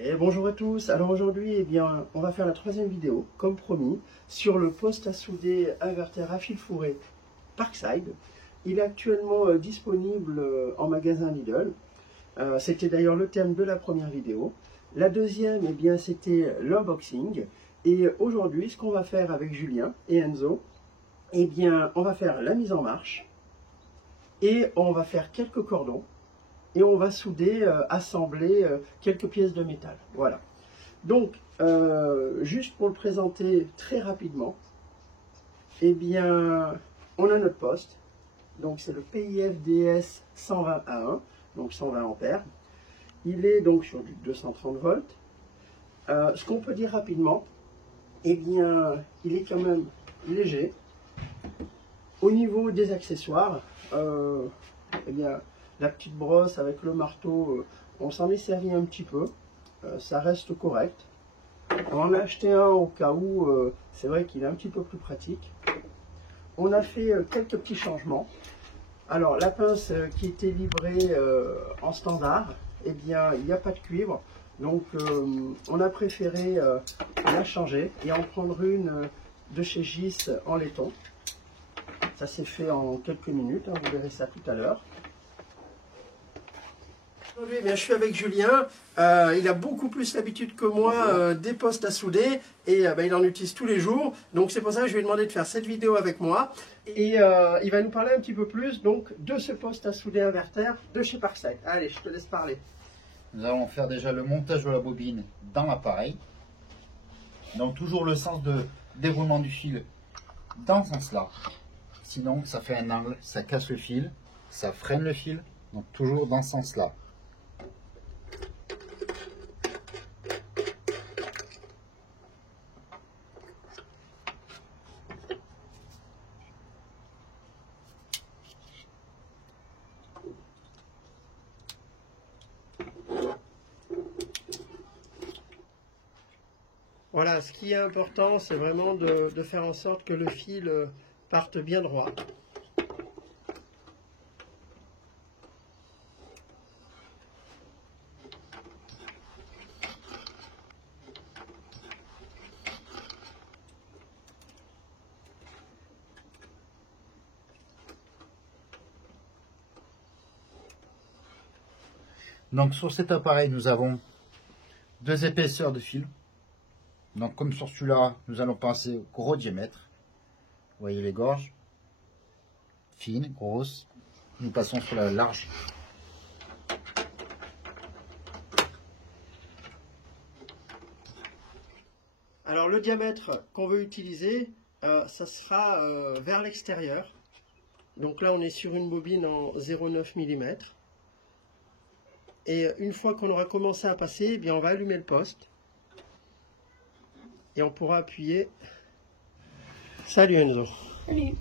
Et bonjour à tous, alors aujourd'hui on va faire la troisième vidéo, comme promis, sur le poste à souder inverter à fil fourré Parkside. Il est actuellement disponible en magasin Lidl. C'était d'ailleurs le thème de la première vidéo. La deuxième, c'était l'unboxing. Et aujourd'hui, ce qu'on va faire avec Julien et Enzo, on va faire la mise en marche et on va faire quelques cordons. Et on va souder, assembler quelques pièces de métal. Voilà. Donc, juste pour le présenter très rapidement, on a notre poste. Donc, c'est le PIF-DS 120A1, donc 120 ampères. Il est donc sur du 230 volts. Ce qu'on peut dire rapidement, il est quand même léger. Au niveau des accessoires, la petite brosse avec le marteau, on s'en est servi un petit peu, ça reste correct. On en a acheté un au cas où, c'est vrai qu'il est un petit peu plus pratique. On a fait quelques petits changements. Alors la pince qui était livrée en standard, il n'y a pas de cuivre, donc on a préféré la changer et en prendre une de chez Gis en laiton. Ça s'est fait en quelques minutes, vous verrez ça tout à l'heure. Aujourd'hui, je suis avec Julien. Il a beaucoup plus l'habitude que moi des postes à souder et il en utilise tous les jours. Donc c'est pour ça que je lui ai demandé de faire cette vidéo avec moi. Et il va nous parler un petit peu plus donc, de ce poste à souder inverter de chez Parkside. Allez, je te laisse parler. Nous allons faire déjà le montage de la bobine dans l'appareil. Donc toujours le sens de déroulement du fil dans ce sens-là. Sinon ça fait un angle, ça casse le fil, ça freine le fil. Donc toujours dans ce sens-là. Voilà, ce qui est important, c'est vraiment de faire en sorte que le fil parte bien droit. Donc sur cet appareil, nous avons deux épaisseurs de fil. Donc comme sur celui-là, nous allons passer au gros diamètre. Vous voyez les gorges, fines, grosses. Nous passons sur la large. Alors le diamètre qu'on veut utiliser, ça sera vers l'extérieur. Donc là on est sur une bobine en 0,9 mm. Et une fois qu'on aura commencé à passer, on va allumer le poste. Et on pourra appuyer. Salut Enzo. Salut.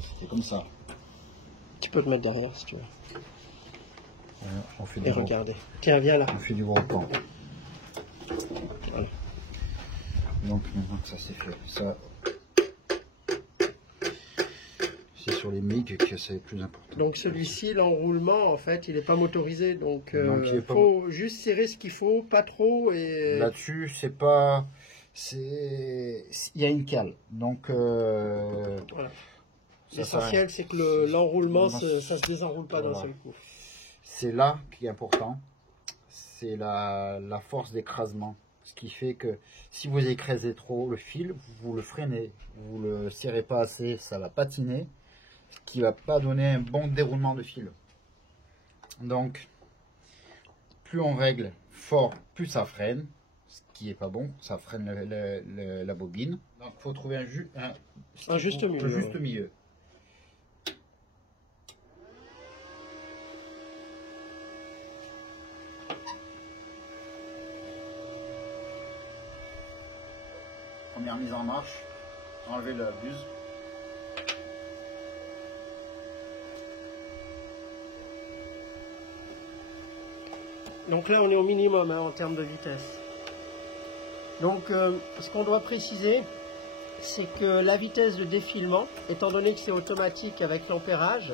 C'était comme ça. Tu peux te mettre derrière si tu veux. On fait et regardez. Tiens, viens là. On fait du gros pan. Voilà. Donc maintenant que ça c'est fait, ça c'est sur les MIG que c'est le plus important. Donc celui-ci, l'enroulement, en fait, il n'est pas motorisé. Donc il pas... faut juste serrer ce qu'il faut, pas trop. Et là-dessus, c'est pas... il y a une cale. Donc voilà. L'essentiel, c'est que l'enroulement, ça ne se désenroule pas d'un seul coup. C'est là qui est important. C'est la force d'écrasement. Ce qui fait que si vous écrasez trop le fil, vous le freinez. Vous le serrez pas assez, ça va patiner. Ce qui va pas donner un bon déroulement de fil. Donc, plus on règle fort, plus ça freine. Ce qui est pas bon, ça freine la bobine. Donc, il faut trouver un juste milieu. Première mise en marche, enlever la buse. Donc là, on est au minimum en termes de vitesse. Donc, ce qu'on doit préciser, c'est que la vitesse de défilement, étant donné que c'est automatique avec l'ampérage,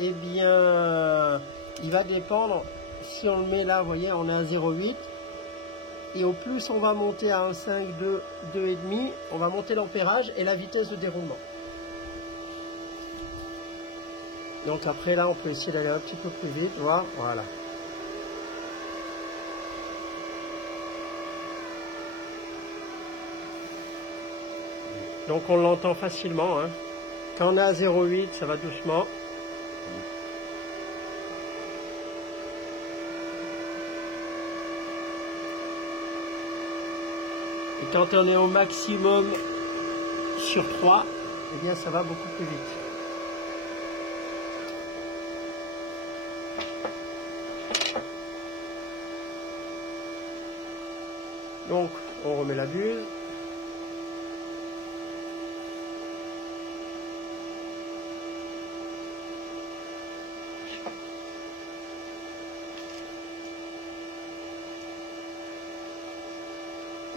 il va dépendre, si on le met là, vous voyez, on est à 0,8, Et au plus on va monter à 1,5, 2, 2,5, on va monter l'ampérage et la vitesse de déroulement. Donc après là, on peut essayer d'aller un petit peu plus vite, voir, voilà. Donc on l'entend facilement, hein. Quand on est à 0,8, ça va doucement. Et quand on est au maximum sur 3, eh bien ça va beaucoup plus vite. Donc on remet la buse.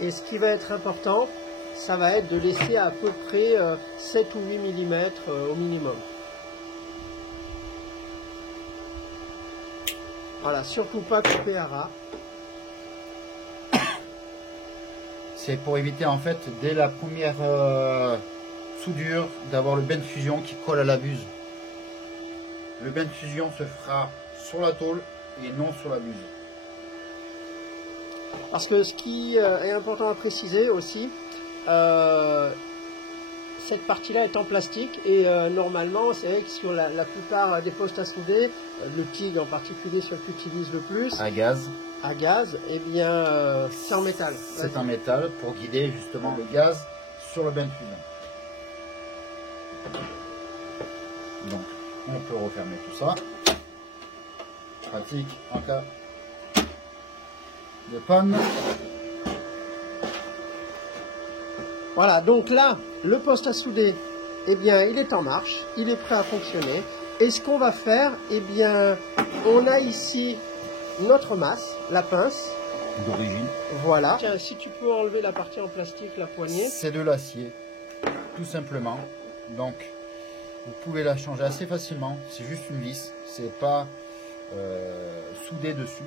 Et ce qui va être important, ça va être de laisser à peu près 7 ou 8 mm au minimum. Voilà, surtout pas couper à ras. C'est pour éviter en fait dès la première soudure d'avoir le bain de fusion qui colle à la buse. Le bain de fusion se fera sur la tôle et non sur la buse. Parce que ce qui est important à préciser aussi, cette partie-là est en plastique et normalement, c'est vrai que sur la plupart des postes à souder, le TIG en particulier, celui qu'on utilise le plus, À gaz. à gaz, eh bien c'est en métal. C'est en métal pour guider justement le gaz sur le bain de fusion. Donc, on peut refermer tout ça. Pratique en cas de panne. Voilà, donc là, le poste à souder, eh bien, il est en marche, il est prêt à fonctionner. Et ce qu'on va faire, eh bien, on a ici notre masse, la pince. D'origine. Voilà. Tiens, si tu peux enlever la partie en plastique, la poignée. C'est de l'acier, tout simplement. Donc, vous pouvez la changer assez facilement. C'est juste une vis, c'est pas soudé dessus.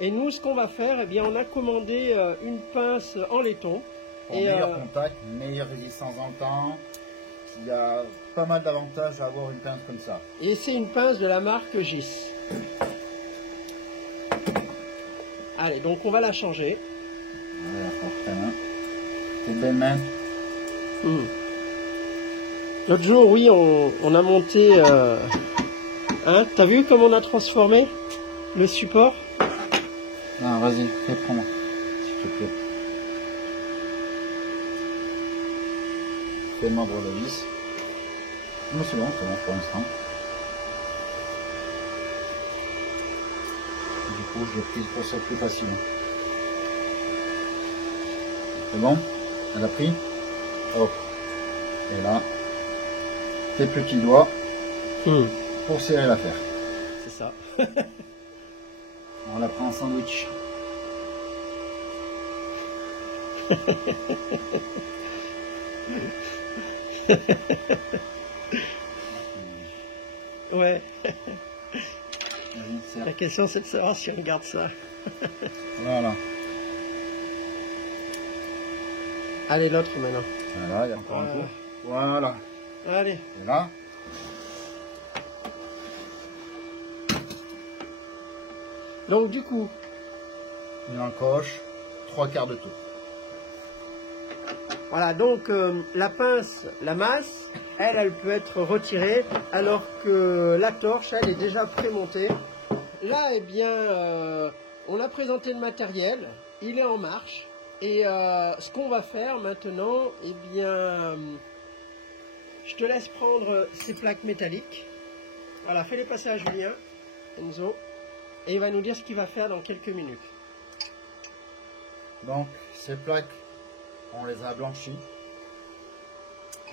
Et nous, ce qu'on va faire, eh bien, on a commandé une pince en laiton. Pour meilleur contact, meilleure résistance dans le temps. Il y a pas mal d'avantages à avoir une pince comme ça. Et c'est une pince de la marque GIS. Allez, donc on va la changer. Tes belles mains. L'autre jour, oui, on a monté... hein, t'as vu comment on a transformé le support? Non, vas-y, prends-moi, s'il te plaît. Fais-moi droit la vis. Non, c'est bon pour l'instant. Du coup, je l'ai prise pour ça plus facilement. C'est bon? Elle a pris? Hop. Et là, tes petits doigts pour serrer l'affaire. C'est ça. On la prend en sandwich. Ouais. La question c'est de savoir si on garde ça. Voilà. Allez, l'autre maintenant. Voilà, il y a encore un coup. Voilà. Allez. Et là. Donc du coup, une encoche, 3/4 de tour. Voilà, donc la pince, la masse, elle peut être retirée, alors que la torche, elle est déjà prémontée. Là, eh bien, on a présenté le matériel, il est en marche. Et ce qu'on va faire maintenant, eh bien, je te laisse prendre ces plaques métalliques. Voilà, fais-les passer à Julien, Enzo, et il va nous dire ce qu'il va faire dans quelques minutes. Donc, ces plaques, on les a blanchies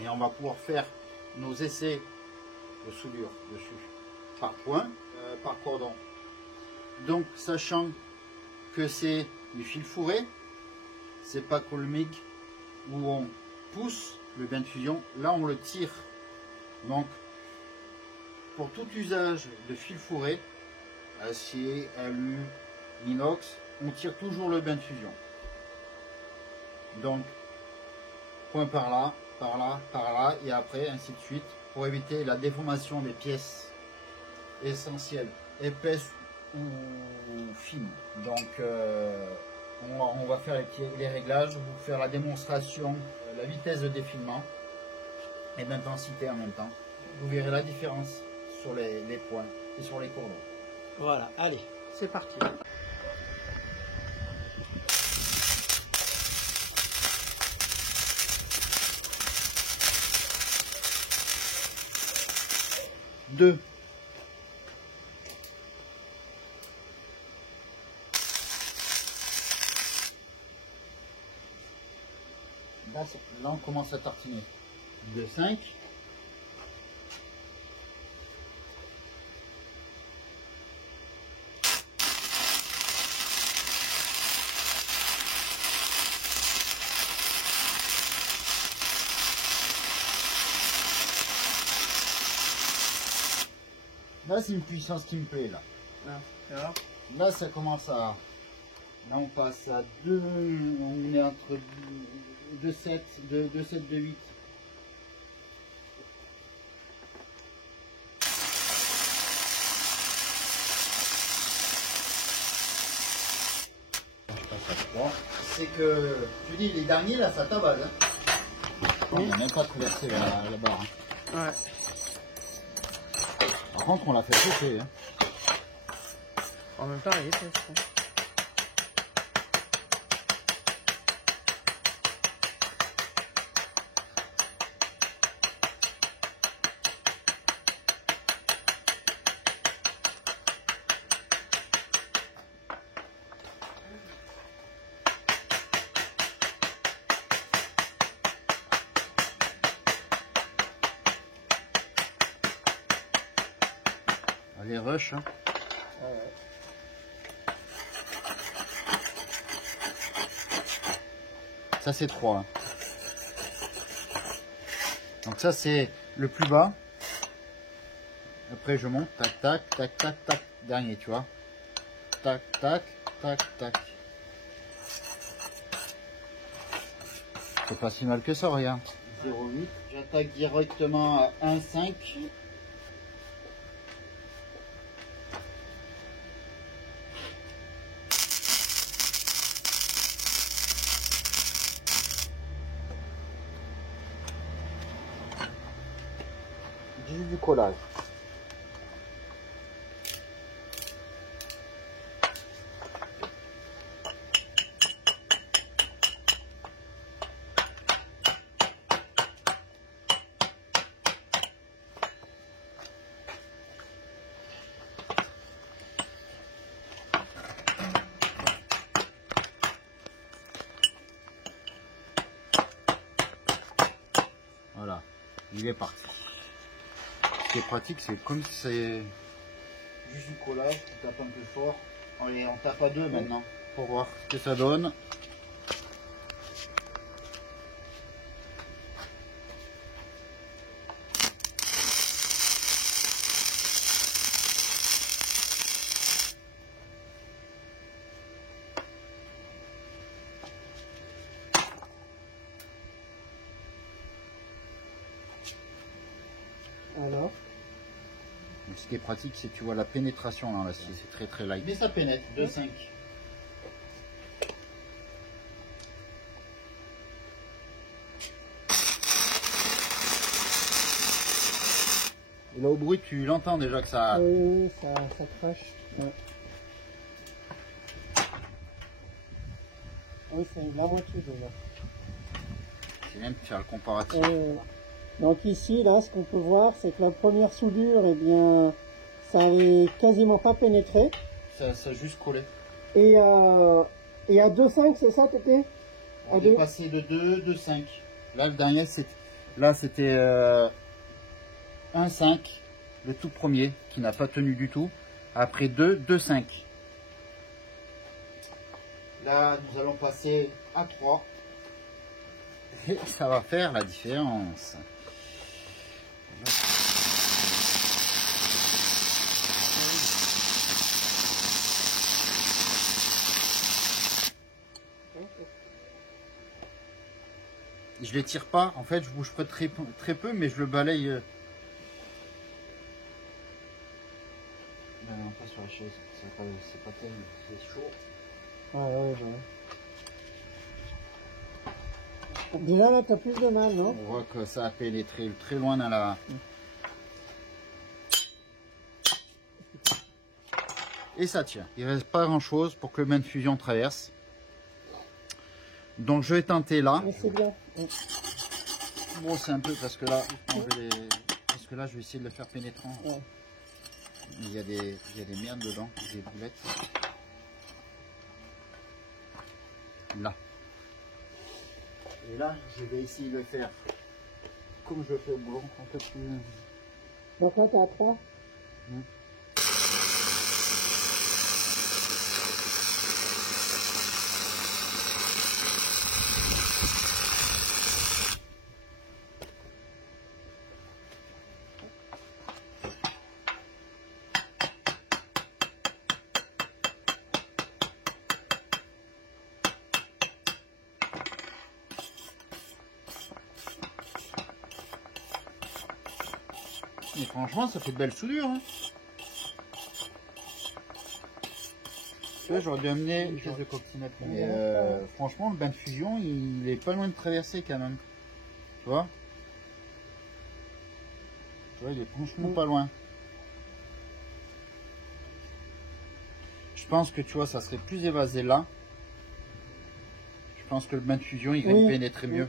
et on va pouvoir faire nos essais de soudure dessus par point, par cordon. Donc, sachant que c'est du fil fourré, c'est pas colmique où on pousse le bain de fusion, là on le tire. Donc, pour tout usage de fil fourré, acier, alu, inox, on tire toujours le bain de fusion. Donc, point par là, par là, par là, et après, ainsi de suite, pour éviter la déformation des pièces essentielles, épaisses ou fines. Donc, on va faire les réglages, vous faire la démonstration, la vitesse de défilement et l'intensité en même temps. Vous verrez la différence sur les points et sur les cordons. Voilà, allez, c'est parti. Deux. Là, on commence à tartiner. 2, 5. Là, c'est une puissance qui me plaît, là. Ah, là, ça commence à... Là, on passe à 2... On est entre 2, 7, 2, 7, 2, 8. C'est que, tu dis, les derniers, là, ça tabasse. Hein. On n'a même pas traversé la barre. Hein. ouais. Par contre, on l'a fait chauffer. Hein. En même temps, il est test. Hein. Allez, rush. Hein. Ça, c'est 3. Hein. Donc ça, c'est le plus bas. Après, je monte. Tac, tac, tac, tac, tac. Dernier, tu vois. Tac, tac, tac, tac. C'est pas si mal que ça, regarde. 0,8. J'attaque directement à 1,5. Du collage. Voilà, il est parti. Ce qui est pratique, c'est comme si c'est juste du collage, tu tapes un peu fort. Allez, on tape à 2 maintenant pour voir ce que ça donne. Alors, ce qui est pratique, c'est que tu vois la pénétration dans l'acier, c'est très très light. Mais ça pénètre, 2,5. Et là au bruit, tu l'entends déjà que ça... oui, ça crache. Ouais. Oui, c'est la moitié déjà. C'est bien de faire le comparatif. Donc ici, là, ce qu'on peut voir, c'est que la première soudure, eh bien, ça n'avait quasiment pas pénétré. Ça a juste collé. Et à 2,5, c'est ça, Tété? On est passé de 2, 2,5. Là, le dernier, c'était 1,5, le tout premier, qui n'a pas tenu du tout. Après 2, 2,5. Là, nous allons passer à 3. Et ça va faire la différence. je les tire pas. En fait, je bouge très peu, mais je le balaye. Non, pas sur la chaise. C'est pas tellement. C'est chaud. Ouais. Déjà là, t'as plus de mal, non? On voit que ça a pénétré très loin dans la... Et ça tient. Il reste pas grand chose pour que le bain de fusion traverse. Donc je vais tenter là. C'est bien. Bon, c'est un peu parce que là, parce que là, je vais essayer de le faire pénétrant. Ouais. Il y a des merdes dedans, des boulettes. Là. Et là, je vais essayer de le faire comme je fais au boulot, un peu plus. Donc là, t'es à 3. Et franchement, ça fait de belles soudures. Hein. Tu vois, j'aurais dû amener une pièce de coccinelle. Mais franchement, le bain de fusion, il est pas loin de traverser quand même. Tu vois, il est franchement pas loin. Je pense que tu vois, ça serait plus évasé là. Je pense que le bain de fusion, il pénétrer mieux.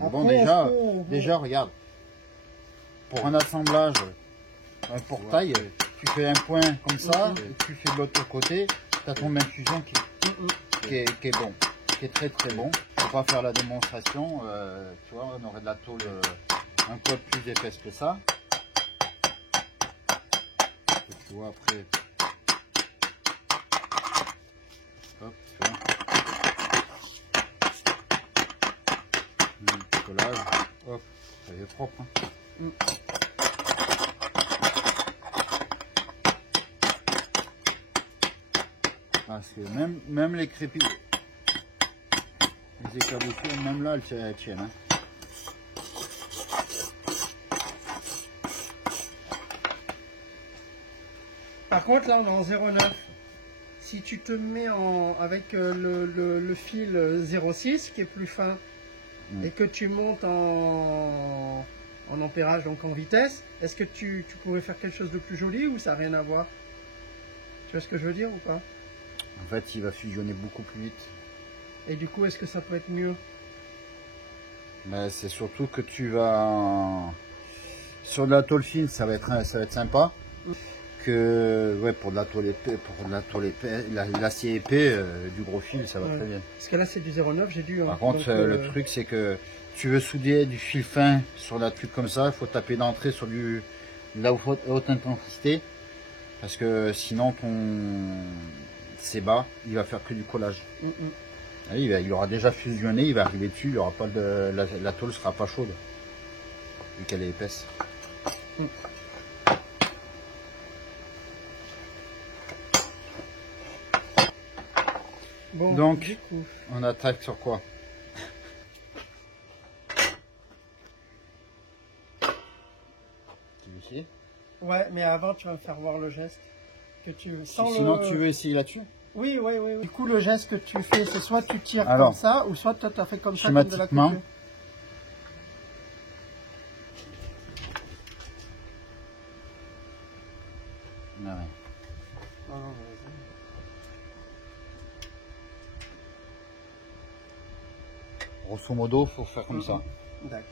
Mais bon, déjà, regarde. Pour un assemblage, un portail, tu fais un point comme ça, et tu fais de l'autre côté, tu as ton bain de fusion qui est bon, qui est très bon. Je ne vais pas faire la démonstration, tu vois, on aurait de la tôle un peu plus épaisse que ça. Et tu vois après, hop, tu vois, un collage, hop, ça y est propre. Hein. Parce que même les crépits, les éclaboussures, même là, elles tiennent. Hein. Par contre, là, on est en 0,9. Si tu te mets avec le fil 0,6 qui est plus fin et que tu montes en ampérage, donc en vitesse, est-ce que tu pourrais faire quelque chose de plus joli ou ça n'a rien à voir? Tu vois ce que je veux dire ou pas? En fait, il va fusionner beaucoup plus vite. Et du coup, est-ce que ça peut être mieux? C'est surtout que tu vas... Sur de la tôle fine, ça va être sympa. Que pour de la tôle épais, l'acier épais, du gros fil, ça va très bien. Parce que là, c'est du 0,9, j'ai dû... Par contre, le truc, c'est que tu veux souder du fil fin sur la tube comme ça, il faut taper d'entrée sur de la haute intensité. Parce que sinon, c'est bas, il va faire que du collage. Il aura déjà fusionné, il va arriver dessus, il y aura pas la tôle sera pas chaude, vu qu'elle est épaisse. Bon, donc, on attaque sur quoi? Tu veux essayer? Ouais, mais avant, tu vas me faire voir le geste. Que tu... Sinon, tu veux essayer là-dessus? Oui. Du coup, le geste que tu fais, c'est soit tu tires comme ça, ou soit tu as fait comme ça, comme de la couture. Ah ouais. Grosso modo, faut faire comme ça. D'accord.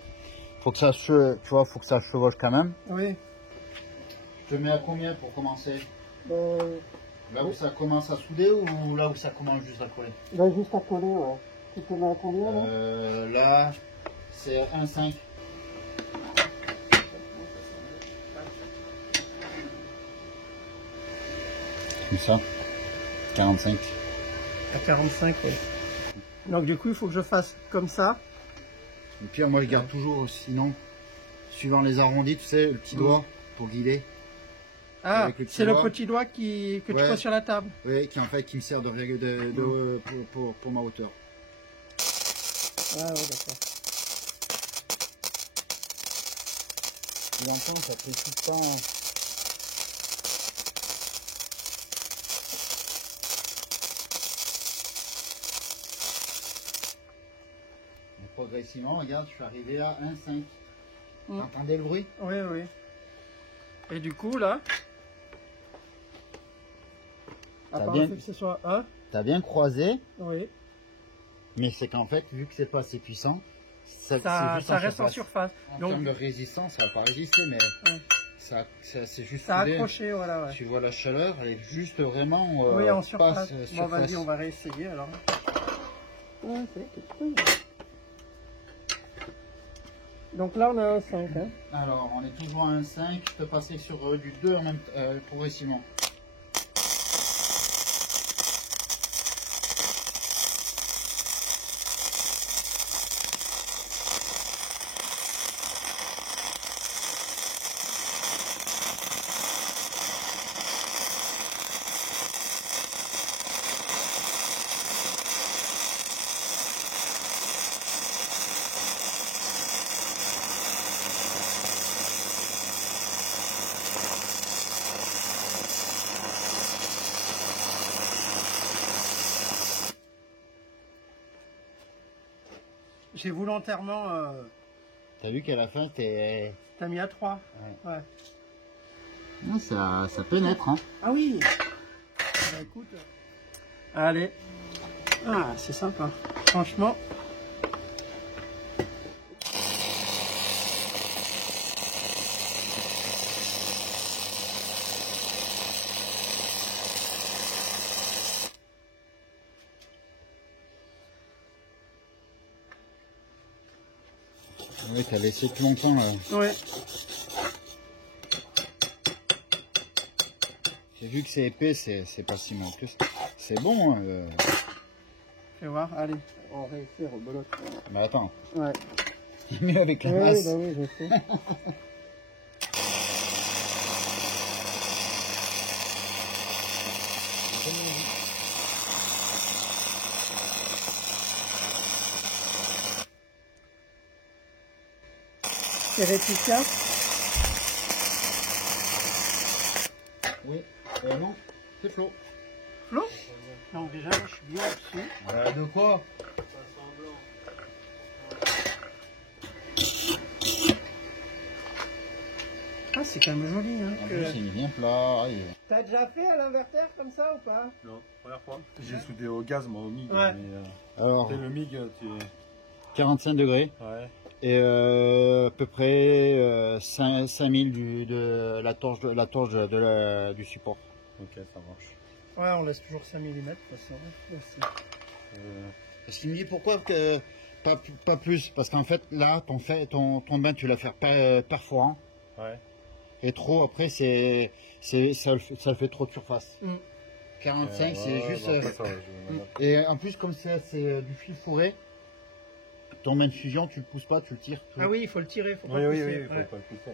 Faut que ça faut que ça chevauche quand même. Oui. Je te mets à combien pour commencer? Là où ça commence à souder ou là où ça commence juste à coller? Là, juste à coller, ouais. Tu te mets à combien là? Là, c'est 1,5. Comme ça, 45. À 45, oui. Donc du coup, il faut que je fasse comme ça. Et puis moi, je garde toujours, sinon, suivant les arrondis, tu sais, le petit doigt pour guider. Ah, c'est le petit doigt que tu poses sur la table. Oui, qui me sert de règle pour ma hauteur. Ah ouais, d'accord. Tu l'entends, ça fait tout le temps. Et progressivement, regarde, je suis arrivé à 1,5. Vous entendez le bruit? Oui, oui. Et du coup, là, à part le fait que ce soit 1, t'as bien croisé, oui, mais c'est qu'en fait, vu que c'est pas assez puissant, ça juste reste en surface. En Donc, termes de résistance, ça va pas résister, mais ouais. c'est juste Ça a soudé. accroché, voilà, ouais. Tu vois la chaleur, elle est juste vraiment Oui, en surface. surface. Bon, vas-y, on va réessayer alors. Ouais, c'est donc là, on a un 5. Hein. Alors, on est toujours à 1,5. Je peux passer sur du 2 en même progressivement. J'ai volontairement... T'as vu qu'à la fin, T'as mis à 3. Ouais. Ouais. Non, ça pénètre, hein. Ah oui. Bah écoute. Allez. Ah, c'est sympa. Franchement. Oui, t'as laissé tout longtemps là. Ouais. J'ai vu que c'est épais, c'est pas si mal que ça. C'est bon. Fais voir, allez. On va réussir au bolot. Mais attends, Ouais. il est mieux avec la Oui, masse. bah oui, je sais. C'est réticent. Oui, non, c'est Flo. Flo. Donc déjà, je suis bien au-dessus. De quoi? Ah, c'est quand même joli. Hein, En plus, il est bien plat. T'as déjà fait à l'inverteur comme ça ou pas? Non, première fois. J'ai soudé au gaz, moi, au MIG. Ouais. Mais, Alors, le MIG, tu... 45 degrés. Ouais. Et à peu près 5000 de la torche, du support. Ok, ça marche. Ouais, on laisse toujours 5 mm de toute façon. Merci. Parce qu'il me dit pourquoi pas plus. Parce qu'en fait, là, ton bain, tu l'as fait perforant. Ouais. Et trop, après, ça le fait trop de surface. 45, c'est juste... Ça, et en plus, comme c'est du fil fourré, ton bain de fusion, tu le pousses pas, tu le tires. Ah oui, il faut le tirer, faut pas oui, le oui, pousser. oui, il faut Ouais. pas le pousser.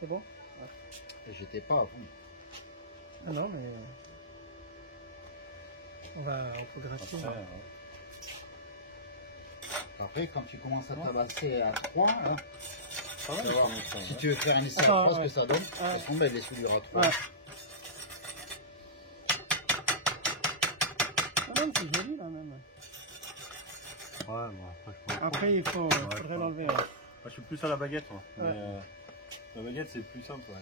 C'est bon? J'étais pas à fond. Ah non, mais... on peut gratter. Après, Après, quand tu commences à tabasser à 3, hein, ça va, voir. ça va. Si tu veux faire un essai à Enfin, 3, ce que ça donne, de toute façon, ben, les soudures à 3. Ouais. Ah non, c'est joli là même. Ouais, bon, après, Après, il faudrait l'enlever. Ouais. Moi, je suis plus à la baguette, moi. Ouais. Mais, la baguette, c'est plus simple. Ouais.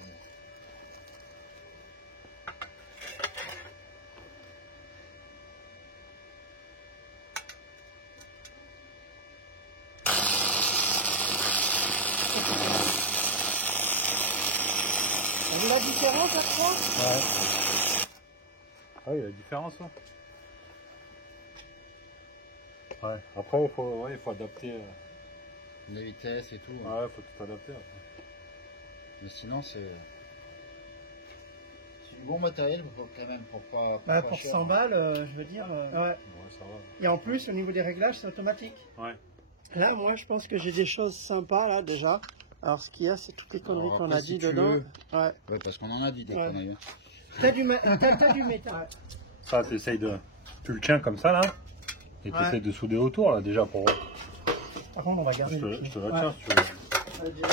On voit la différence à 3? Ouais. Ah oui, il y a la différence, là. Ouais. Après, il faut adapter. Les vitesses et tout. Ouais, il faut tout adapter après. Mais sinon, c'est du bon matériel quand même pour pas. Bah, pas pour cher. 100 balles, je veux dire. Ouais. Ouais, ça va. Et en plus, au niveau des réglages, c'est automatique. Ouais. Là, moi, je pense que j'ai des choses sympas là déjà. Alors, ce qu'il y a, c'est toutes les conneries Alors, qu'on après, a si dit tu dedans. veux. Ouais. Ouais, parce qu'on en a dit des Ouais. conneries. T'as du métal. Ça, t'essayes de. Tu le tiens comme ça là. Et Ouais. t'essayes de souder autour là déjà pour. Par contre, on va garder Je le te, je te pied. la tiens Ouais. si tu veux. Déjà,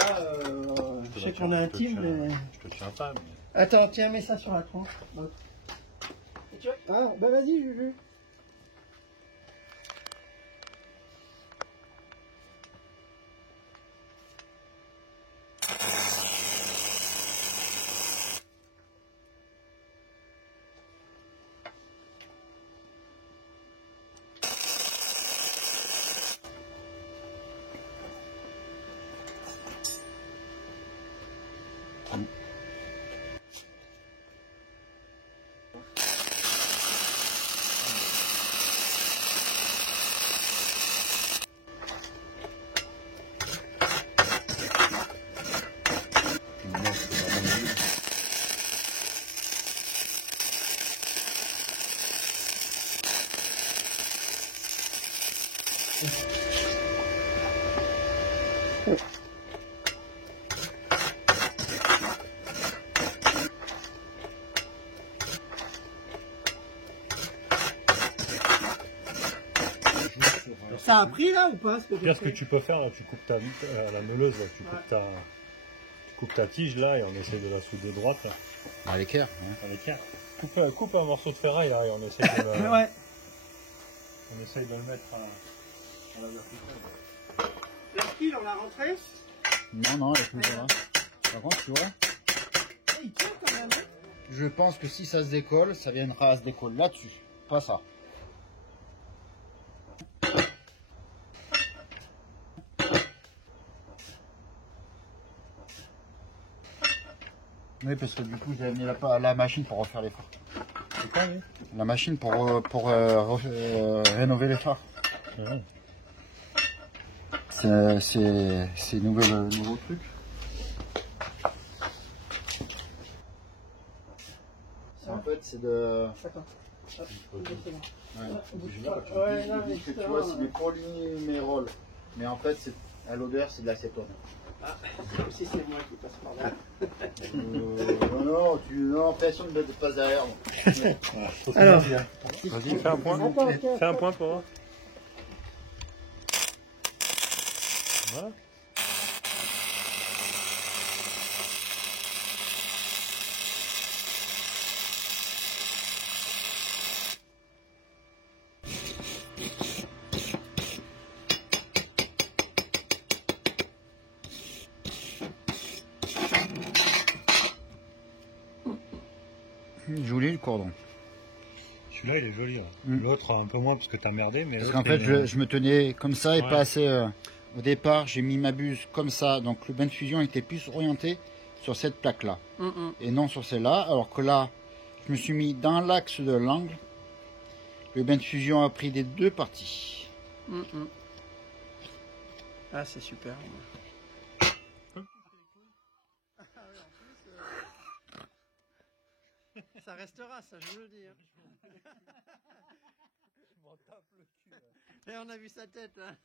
je sais qu'on est intime, mais. Je te tiens pas, mais. Attends, tiens, mets ça sur la tronche. Et tu vois... Ah, bah vas-y, Juju. Ça a pris là ou pas ce que j'ai Qu'est-ce que fait tu peux faire là? Tu coupes la meuleuse, là. Tu coupes ta tige là et on essaie de la souder droite là. Avec air. Avec air. Coupe un morceau de ferraille là et on essaie de le, Ouais. on essaye de le mettre à la verticale. La pile, on l'a rentrée. Non, elle est toujours là. Par contre, tu vois, Il tient quand même. Hein. je pense que si ça se décolle, ça viendra à se décoller là-dessus. Pas ça. Oui, parce que du coup, j'ai amené la machine pour refaire les phares. C'est quoi, lui? La machine pour rénover les phares. Ouais. C'est nouveau truc. En fait, c'est de. Attends. Hop, c'est bon. Ouais, bouge je veux dire, pas. quand tu Ouais, dis, non, mais que tu ça, vois, c'est des polynérol. Mais en fait, à l'odeur, c'est de l'acétone. Ah, si c'est moi qui passe par là. Non, personne ne passe derrière. Alors, Vas-y, fais un point. Attends, Fais un point pour voir. Voilà. Joli le cordon. Celui-là, il est joli. Ouais. Mm. L'autre, un peu moins parce que t'as merdé. Mais Parce l'autre, qu'en fait, il est- je me tenais comme ça et Ouais. pas assez. Au départ, j'ai mis ma buse comme ça. Donc le bain de fusion était plus orienté sur cette plaque-là. Et non sur celle-là. Alors que là, je me suis mis dans l'axe de l'angle. Le bain de fusion a pris des deux parties. Ah, c'est super. Ça restera, ça, je veux le dire. Et on a vu sa tête, hein.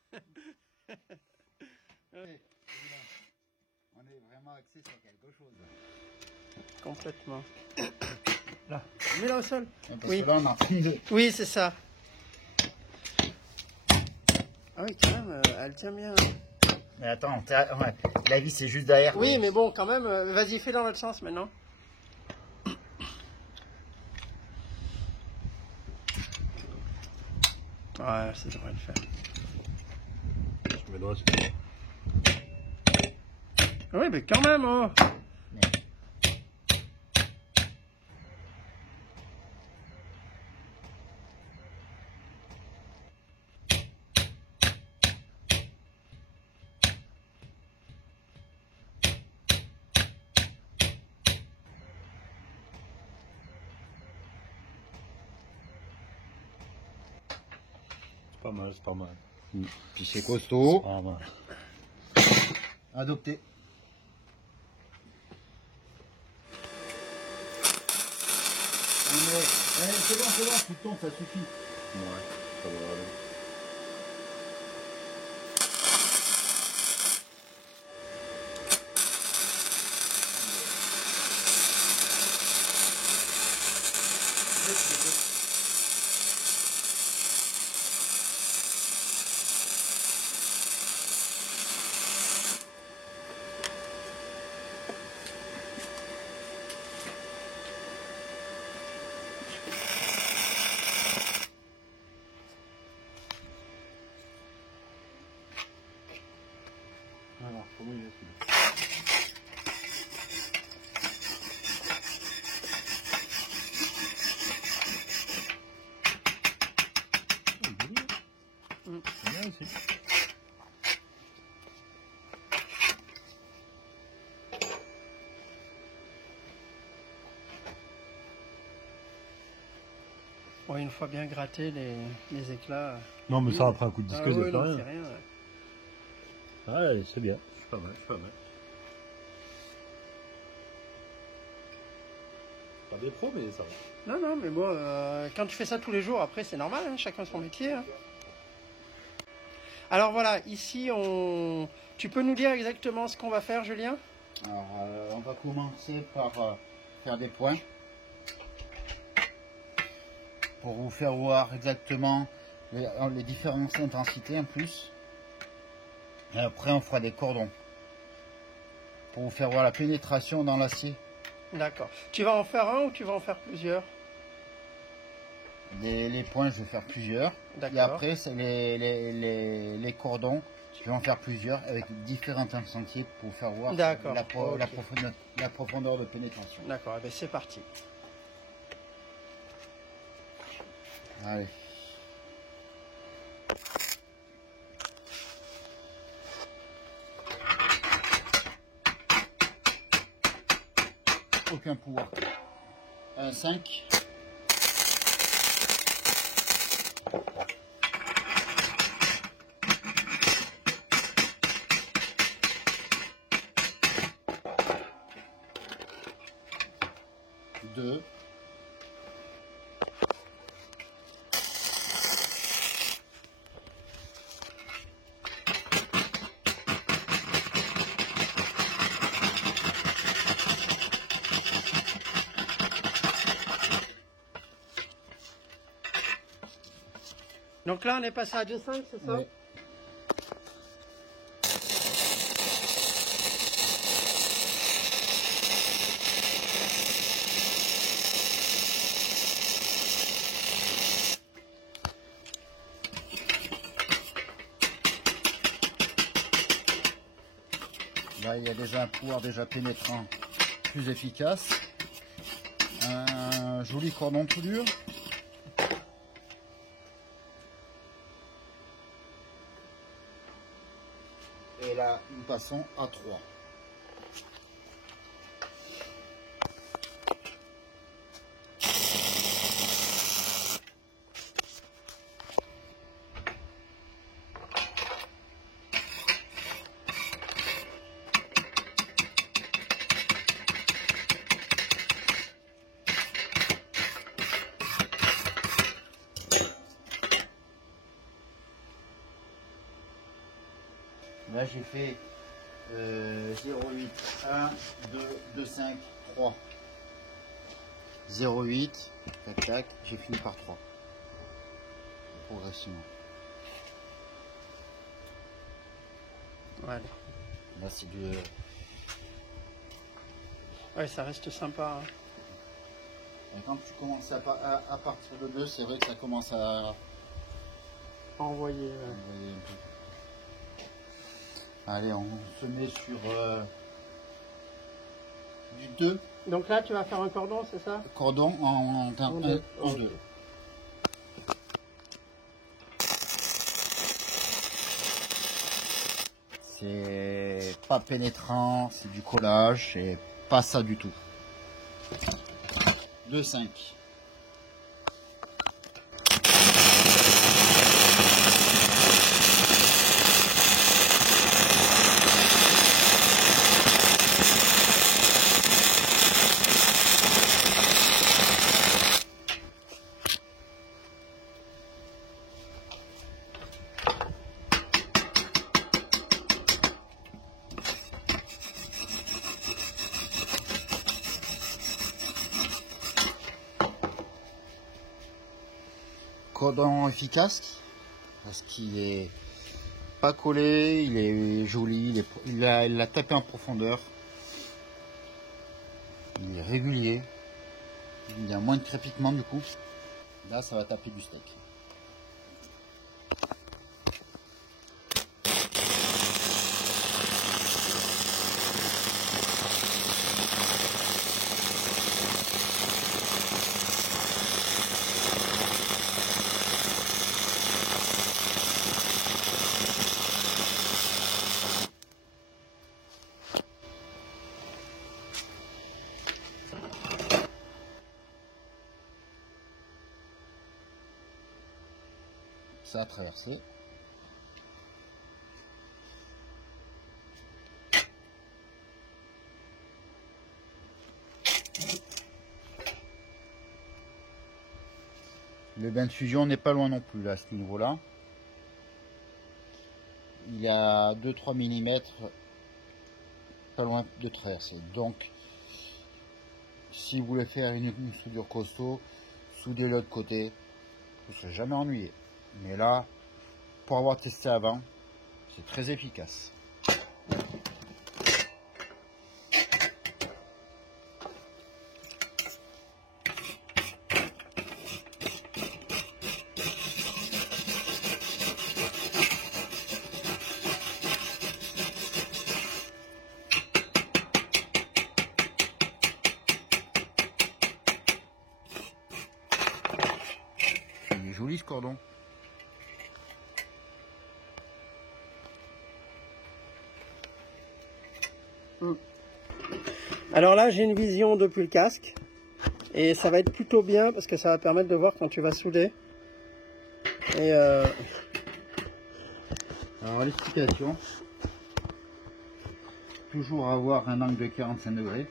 On est vraiment axé sur quelque chose. Complètement. Là. Mets-la au sol. Parce Oui. que là, on a pris deux. Oui, c'est ça. Ah oui, quand même, elle tient bien. Mais attends, ouais, la vis c'est juste derrière. Oui, mais bon, quand même, vas-y, fais dans l'autre sens maintenant. Ouais, ça devrait le faire. Je me dois. Oui, mais quand même, oh. C'est pas mal, c'est pas mal. Puis c'est costaud. Pas mal. Adopté. c'est bon, tu tombes, ça suffit. Ouais, ça va aller. Alors, comment il est celui-là? C'est bien aussi. Bon, une fois bien gratté les éclats. Non, mais ça, après un coup de Ah disqueuse, ouais, c'est pas non, rien. c'est rien. Ouais. Ouais, c'est bien. C'est pas mal, c'est pas mal. Pas des pros, mais ça va. Non, non, mais bon, quand tu fais ça tous les jours, après, c'est normal, hein, chacun son métier. Hein. Alors voilà, ici, tu peux nous dire exactement ce qu'on va faire, Julien? Alors, on va commencer par faire des points. Pour vous faire voir exactement les différentes intensités en plus. Et après, on fera des cordons. Pour vous faire voir la pénétration dans l'acier. D'accord. Tu vas en faire un ou tu vas en faire plusieurs? Les points, je vais faire plusieurs. Et D'accord. après, c'est les cordons. Je vais en faire plusieurs avec différentes intensités pour vous faire voir D'accord. la profondeur de pénétration. D'accord, eh ben, c'est parti. Allez. Aucun pouvoir. 5. Deux. Donc là, on est passé à 2,5, c'est ça? Oui. Là, il y a déjà un pouvoir déjà pénétrant plus efficace. Un joli cordon tout dur. Et là, nous passons à 3. Là, j'ai fait 0,8, 1, 2, 2, 5, 3. 0,8, tac, tac, j'ai fini par 3. Progressivement. Voilà. Là, c'est du... Ouais, ça reste sympa. Hein. Et quand tu commences à partir de 2, c'est vrai que ça commence à... Envoyer. envoyer un peu. Allez, on se met sur du 2. Donc là, tu vas faire un cordon, c'est ça? Cordon en 2. C'est pas pénétrant, c'est du collage, c'est pas ça du tout. 2,5. cordon efficace parce qu'il est pas collé, il est joli, il a tapé en profondeur, il est régulier, il y a moins de crépitement du coup. Là ça va taper du steak. Ça a traversé. Le bain de fusion n'est pas loin non plus là, à ce niveau-là. Il y a 2-3 mm pas loin de traverser. Donc, si vous voulez faire une soudure costaud, soudez l'autre côté, vous ne serez jamais ennuyé. Mais là, pour avoir testé avant, c'est très efficace. Il est joli ce cordon. Alors là, j'ai une vision depuis le casque et ça va être plutôt bien parce que ça va permettre de voir quand tu vas souder. Et Alors l'explication, toujours avoir un angle de 45 degrés,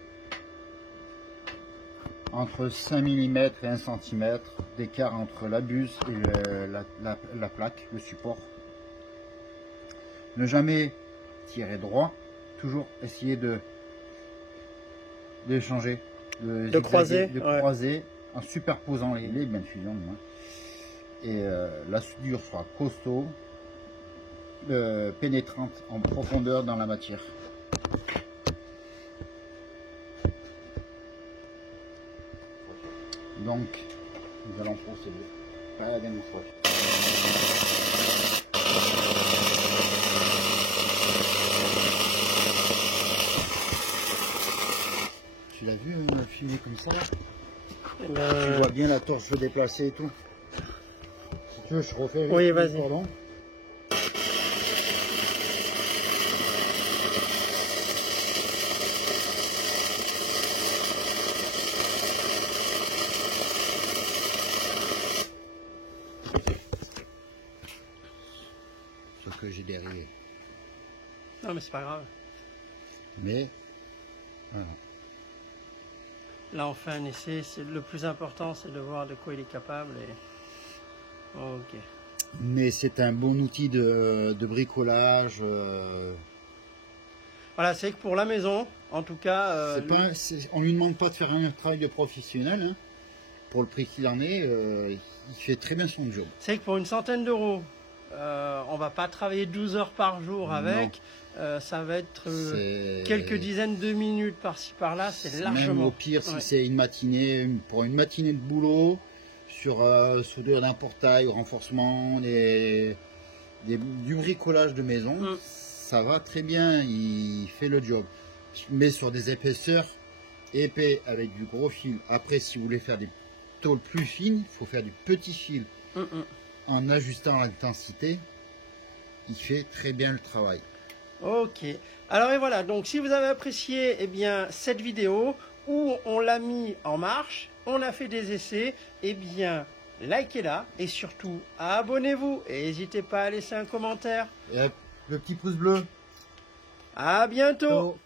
entre 5 mm et 1 cm d'écart entre la buse et la plaque, le support. Ne jamais tirer droit, toujours essayer de changer, de croiser, croiser en superposant les bains de fusion. Et la soudure sera costaud, pénétrante en profondeur dans la matière. Donc, nous allons procéder par la dernière fois. Tu l'as vu filer comme ça? Tu vois bien la torche se déplacer et tout. Si tu veux, je refais oui, vas-y. Cordon. Sauf que j'ai dérivé. Non mais c'est pas grave. Mais voilà. Là on fait un essai, le plus important c'est de voir de quoi il est capable. Et... ok. Mais c'est un bon outil de bricolage. Voilà, c'est que pour la maison, en tout cas... on lui demande pas de faire un travail de professionnel. Hein. Pour le prix qu'il en est, il fait très bien son job. C'est que pour une centaine d'euros, on va pas travailler 12 heures par jour avec. Ça va être quelques dizaines de minutes par-ci par-là, c'est largement. Même au pire, si c'est une matinée, pour une matinée de boulot, sur soudure d'un portail, renforcement, du bricolage de maison, ça va très bien, il fait le job. Mais sur des épaisseurs épais avec du gros fil. Après, si vous voulez faire des tôles plus fines, il faut faire du petit fil. En ajustant l'intensité, il fait très bien le travail. Ok, alors et voilà, donc si vous avez apprécié cette vidéo où on l'a mis en marche, on a fait des essais, likez-la et surtout abonnez-vous et n'hésitez pas à laisser un commentaire. Et le petit pouce bleu. À bientôt.